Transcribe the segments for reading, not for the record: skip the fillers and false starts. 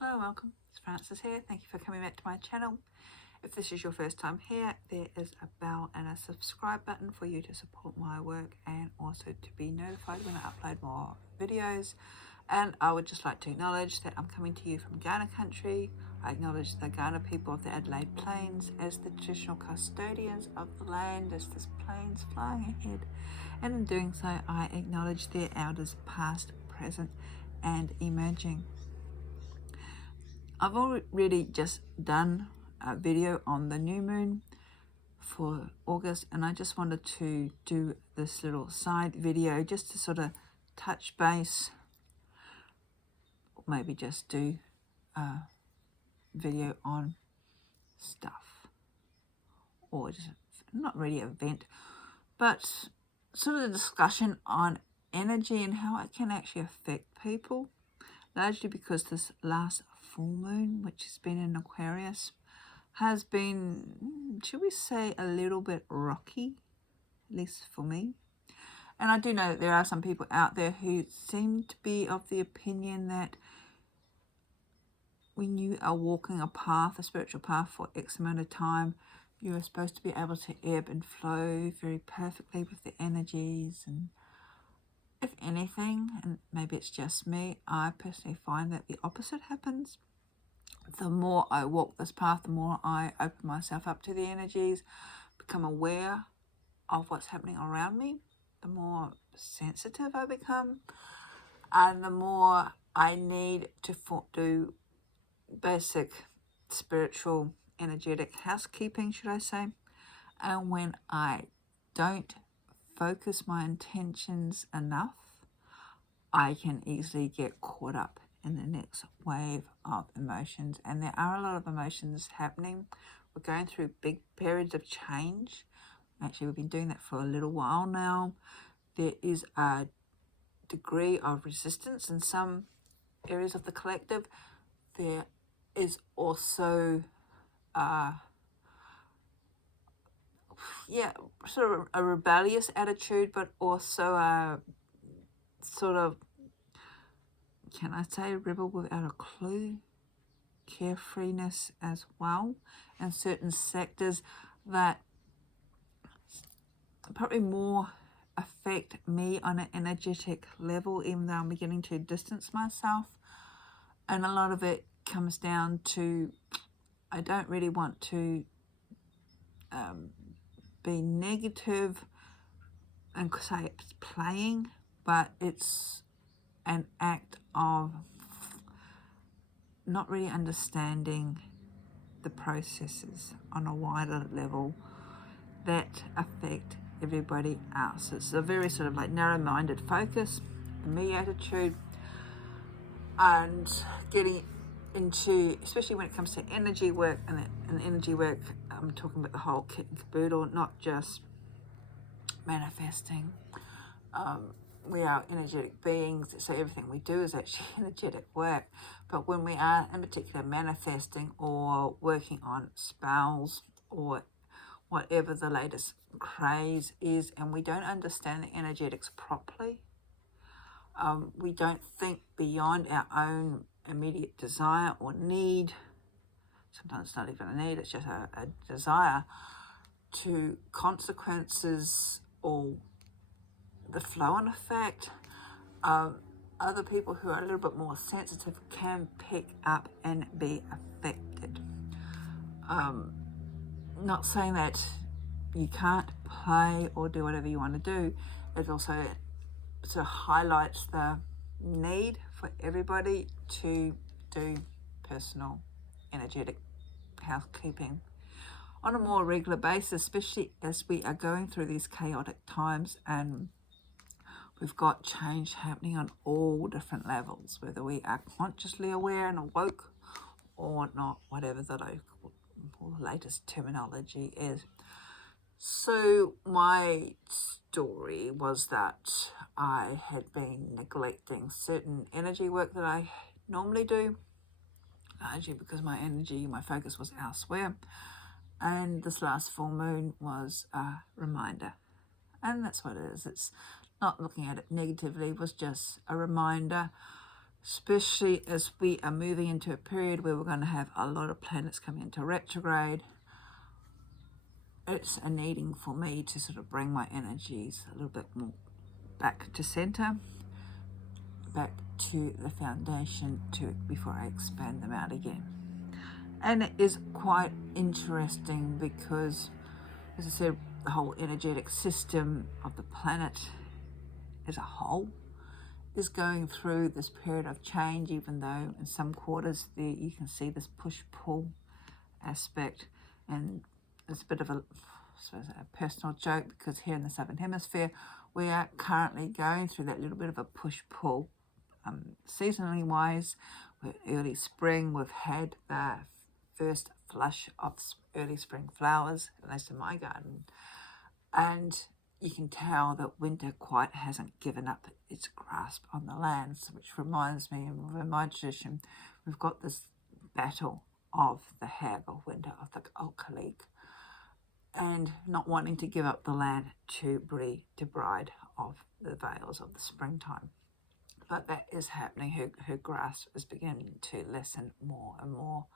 Hello, welcome. It's Francis here. Thank you for coming back to my channel. If this is your first time here, there is a bell and a subscribe button for you to support my work and also to be notified when I upload more videos. And I would just like to acknowledge that I'm coming to you from Ghana country. I acknowledge the Ghana people of the Adelaide Plains as the traditional custodians of the land as this plane's flying ahead. And in doing so, I acknowledge their elders past, present and emerging. I've already just done a video on the new moon for August, and I just wanted to do this little side video just to sort of touch base, or maybe just do a video on stuff, or just not really an event, but sort of a discussion on energy and how it can actually affect people, largely because this last full moon, which has been in Aquarius, has been, should we say, a little bit rocky, at least for me. And I do know that there are some people out there who seem to be of the opinion that when you are walking a path, a spiritual path for X amount of time, you are supposed to be able to ebb and flow very perfectly with the energies. And if anything, and maybe it's just me, I personally find that the opposite happens. The more I walk this path, the more I open myself up to the energies, become aware of what's happening around me, the more sensitive I become, and the more I need to do basic spiritual, energetic housekeeping, should I say. And when I don't focus my intentions enough, I can easily get caught up in the next wave of emotions. And there are a lot of emotions happening. We're going through big periods of change. Actually, we've been doing that for a little while now. There is a degree of resistance in some areas of the collective. There is also sort of a rebellious attitude, but also a sort of, can I say, rebel without a clue, carefreeness as well, and certain sectors that probably more affect me on an energetic level, even though I'm beginning to distance myself. And a lot of it comes down to, I don't really want to be negative and say it's playing, but it's an act of not really understanding the processes on a wider level that affect everybody else. It's a very sort of like narrow-minded focus, me attitude, and getting into, especially when it comes to energy work, and energy work, I'm talking about the whole kit and caboodle, not just manifesting. We are energetic beings, so everything we do is actually energetic work. But when we are in particular manifesting or working on spells or whatever the latest craze is, and we don't understand the energetics properly, we don't think beyond our own immediate desire or need. Sometimes it's not even a need, it's just a desire, to consequences or the flow and effect. Other people who are a little bit more sensitive can pick up and be affected. Not saying that you can't play or do whatever you want to do. It also sort of highlights the need for everybody to do personal energetic housekeeping on a more regular basis, especially as we are going through these chaotic times and we've got change happening on all different levels, whether we are consciously aware and awoke or not, whatever the latest terminology is. So my story was that I had been neglecting certain energy work that I normally do, largely because my focus was elsewhere. And this last full moon was a reminder. And that's what it is. It's not looking at it negatively, it was just a reminder especially as we are moving into a period where we're going to have a lot of planets coming into retrograde. It's a needing for me to sort of bring my energies a little bit more back to center, back to the foundation before I expand them out again. And it is quite interesting because, as I said, the whole energetic system of the planet as a whole is going through this period of change, even though in some quarters there you can see this push-pull aspect. And it's a bit of a personal joke, because here in the Southern Hemisphere we are currently going through that little bit of a push-pull. Seasonally wise, with early spring, we've had the first flush of early spring flowers, at least in my garden, and you can tell that winter quite hasn't given up its grasp on the lands, which reminds me of in my tradition, we've got this battle of the hag of winter, of the alcoholic, and not wanting to give up the land to be the bride of the veils of the springtime. But that is happening. Her grasp is beginning to lessen more and more.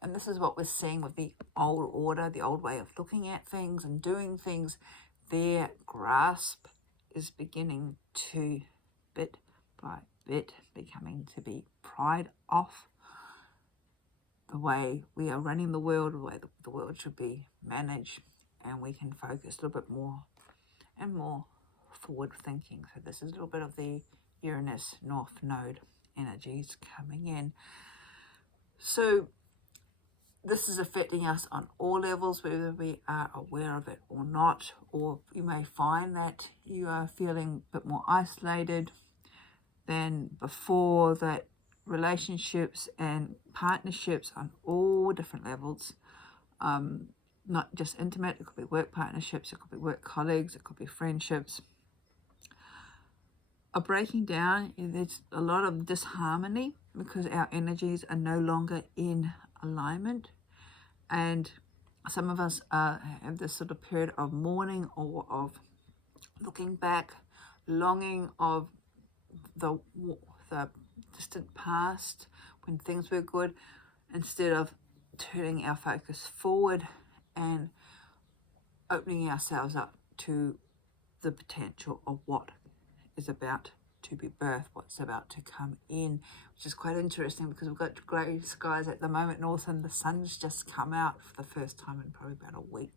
And this is what we're seeing with the old order, the old way of looking at things and doing things. Their grasp is beginning to, bit by bit, becoming to be pried off the way we are running the world, the way the world should be managed, and we can focus a little bit more and more forward thinking. So this is a little bit of the Uranus North Node energies coming in. So this is affecting us on all levels, whether we are aware of it or not, or you may find that you are feeling a bit more isolated than before, that relationships and partnerships on all different levels, not just intimate, it could be work partnerships, it could be work colleagues, it could be friendships, are breaking down. There's a lot of disharmony because our energies are no longer in alignment, and some of us have this sort of period of mourning or of looking back, longing of the distant past when things were good, instead of turning our focus forward and opening ourselves up to the potential of what is about to be birthed, what's about to come in, which is quite interesting because we've got grey skies at the moment, and all of a sudden the sun's just come out for the first time in probably about a week.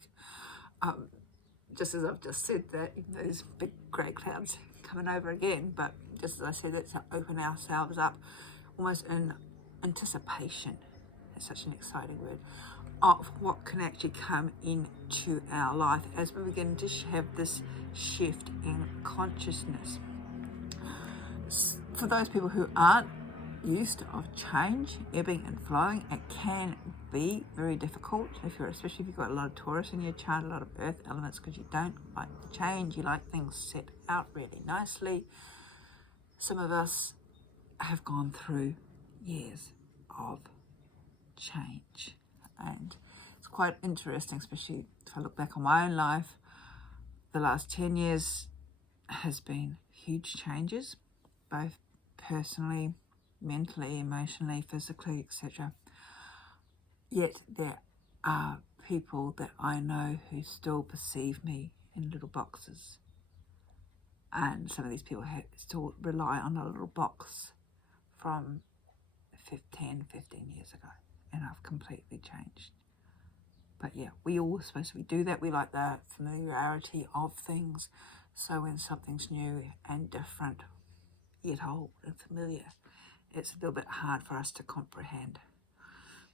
Just as I've just said that, those big grey clouds coming over again, but just as I said, let's open ourselves up almost in anticipation. It's such an exciting word, of what can actually come into our life as we begin to have this shift in consciousness. For those people who aren't used of change, ebbing and flowing, it can be very difficult, especially if you've got a lot of Taurus in your chart, a lot of earth elements, because you don't like the change, you like things set out really nicely. Some of us have gone through years of change, and it's quite interesting, especially if I look back on my own life. The last 10 years has been huge changes, both personally, mentally, emotionally, physically, etc. Yet there are people that I know who still perceive me in little boxes, and some of these people still rely on a little box from 15 years ago, and I've completely changed. But yeah, we all supposed to do that. We like the familiarity of things, so when something's new and different yet old and familiar, it's a little bit hard for us to comprehend.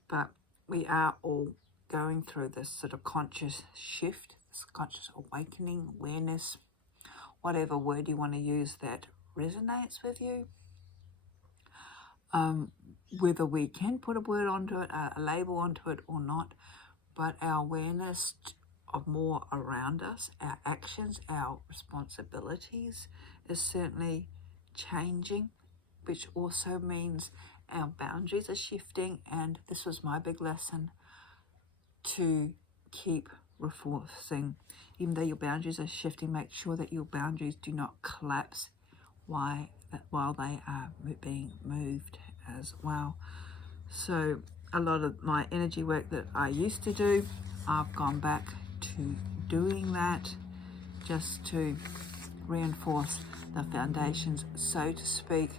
But we are all going through this sort of conscious shift, this conscious awakening, awareness, whatever word you want to use that resonates with you. Whether we can put a word onto it, a label onto it or not, but our awareness of more around us, our actions, our responsibilities is certainly changing, which also means our boundaries are shifting. And this was my big lesson, to keep reinforcing. Even though your boundaries are shifting, make sure that your boundaries do not collapse while while they are being moved as well. So a lot of my energy work that I used to do, I've gone back to doing that just to reinforce the foundations, so to speak.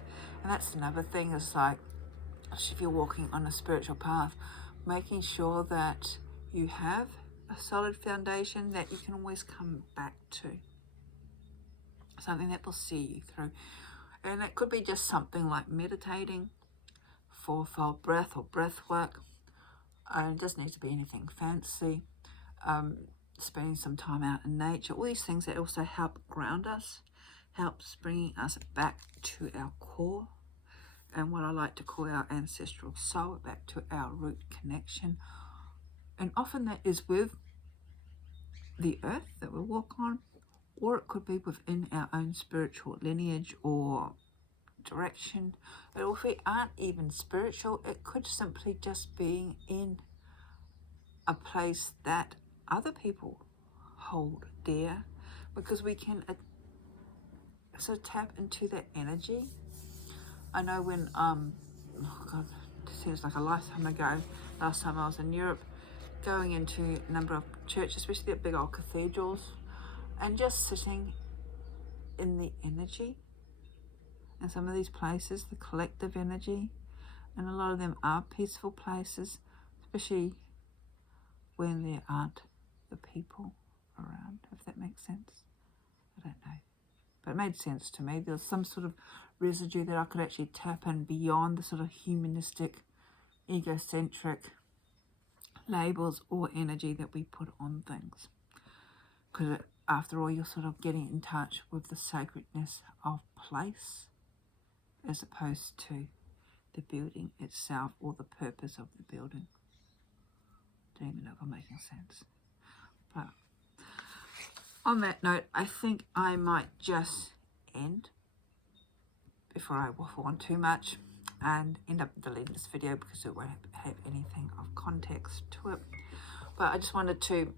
And that's another thing, is like, if you're walking on a spiritual path, making sure that you have a solid foundation that you can always come back to, something that will see you through. And it could be just something like meditating, fourfold breath or breath work. It doesn't need to be anything fancy. Spending some time out in nature, all these things that also help ground us, helps bringing us back to our core and what I like to call our ancestral soul, back to our root connection. And often that is with the earth that we walk on, or it could be within our own spiritual lineage or direction. But if we aren't even spiritual, it could simply just be in a place that other people hold dear, because we can sort of tap into that energy. I know when oh god, it seems like a lifetime ago, last time I was in Europe, going into a number of churches, especially the big old cathedrals, and just sitting in the energy in some of these places, the collective energy. And a lot of them are peaceful places, especially when there aren't the people around, if that makes sense. I don't know, but it made sense to me. There was some sort of residue that I could actually tap in beyond the sort of humanistic, egocentric labels or energy that we put on things. Because after all, you're sort of getting in touch with the sacredness of place as opposed to the building itself or the purpose of the building. Don't even know if I'm making sense. But on that note, I think I might just end before I waffle on too much and end up deleting this video because it won't have anything of context to it. But I just wanted to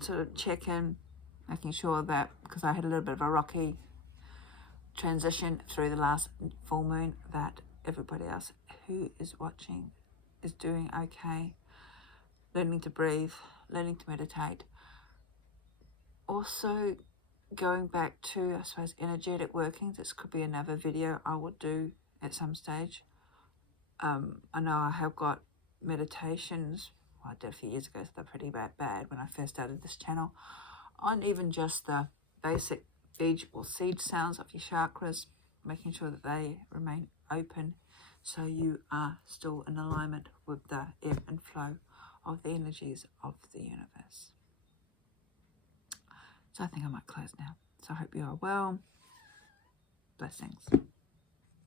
sort of check in, making sure that, because I had a little bit of a rocky transition through the last full moon, that everybody else who is watching is doing okay, learning to breathe, learning to meditate. Also going back to, I suppose, energetic workings. This could be another video I will do at some stage. I know I have got meditations, well, I did a few years ago, so they're pretty bad when I first started this channel, on even just the basic bead or seed sounds of your chakras, making sure that they remain open so you are still in alignment with the ebb and flow of the energies of the universe. So I think I might close now. So I hope you are well. Blessings.